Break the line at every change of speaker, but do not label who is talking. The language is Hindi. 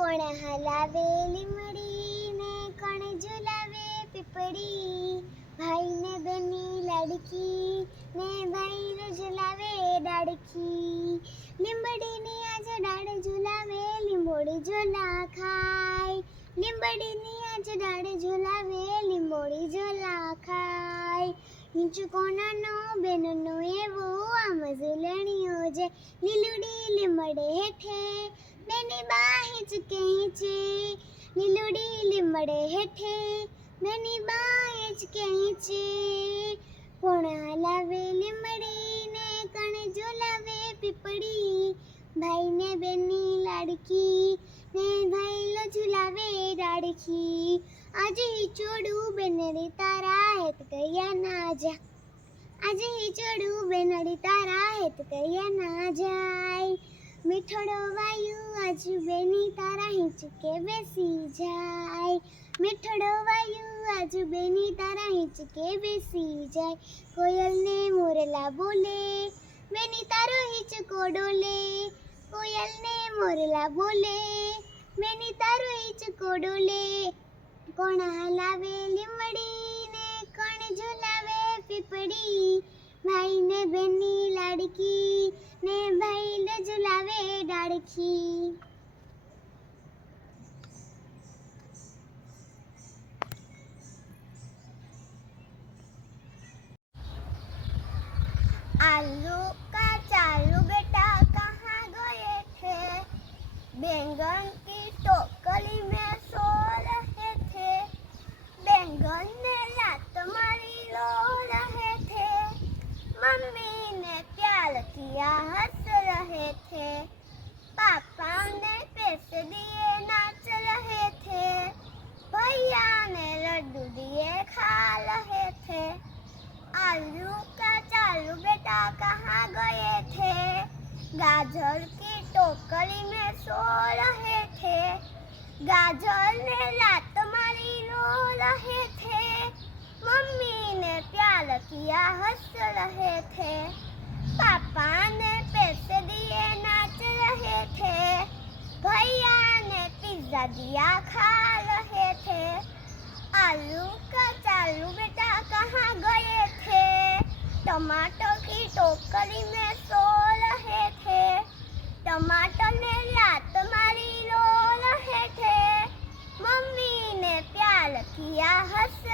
કોણ હલાવે લીમડીને, કોણ ઝુલાવે પીપળી? ભાઈ ને બેની લાડકી ને ભાઈ ને ઝુલાવે ડાડકી લીંબડીની આજે ડાળ ઝુલાવે લીંબોડી ઝોલા ખાય. લીંબડીની આજે ડાળ ઝુલાવે લીંબોડી ઝોલા ખાય. નીચું કોનાનો, બેનનો એવો, આમ ઝૂલણીઓ જે લીલુડી લીમડે હેઠે. બેની બા હિંચકે હિંચે લીલુડી લીમડે હેઠે બેની બા હિંચકે હિંચે કોણ હલાવે લીમડી ને કણ ઝુલાવે પીપળી, ભાઈને બેની લાડકી ને ભાઈલો ઝુલાવે ડાડકી આજે હિચોડું બેનડી તારા હેત ગયા ના જા. આજે હિચોડું બેનડી તારા હેત ગયા ના જાય. મીઠડો વાયુ આજુ બેની તારા હિંચકે બેસી જાય મીઠડો વાયુ આજુ બેની તારા હિંચકે બેસી જાય કોયલને મોરલા બોલે બેની તારો હિંચકો ડોલે કોયલને મોરલા બોલે બેની તારો હિંચકો ડોલે કોણ હલાવે લીમડી ને કોણ ઝુલાવે પીપળી ભાઈ ને બેની લાડકી ને ભાઈ ને ઝુલાવે ડાડકી
आलू किया हंस रहे थे। पापा ने पैसे दिए, नाच रहे थे। भैया ने लड्डू दिए, खा रहे थे। आलू का चालू बेटा कहाँ गए थे? गाजर की टोकरी में सो रहे थे। गाजर ने लात मारी रो रहे थे। मम्मी ने प्यार किया, हंस रहे थे। पापा ने पैसे दिए, नाच रहे थे। भैया ने पिज्जा दिया, खा रहे थे। आलू का चालू बेटा कहाँ गए थे? टमाटर की टोकरी में सो रहे थे। टमाटर ने लात मारी रो रहे थे। मम्मी ने प्यार किया, हंस